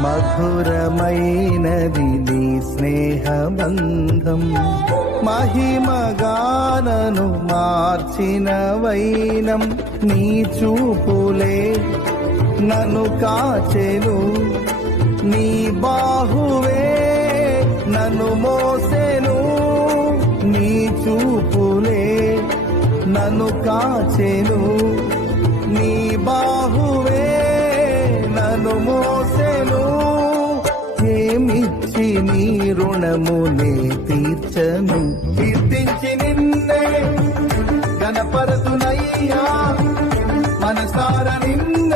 మధురమైనది నీ స్నేహబంధం. మహిమగానను మార్చిన వైనం నీ చూపులే నన్ను కాచెను. నీ బాహువే నన్ను మోసెను. నీ చూపులే నన్ను కాచెను. నీ బాహువే నన్ను మోసెను. ఏమిచ్చి నీ రుణమునే తీర్చను. కీర్తించి నిన్నే గణపరతునయ్యా మనసార నిన్నే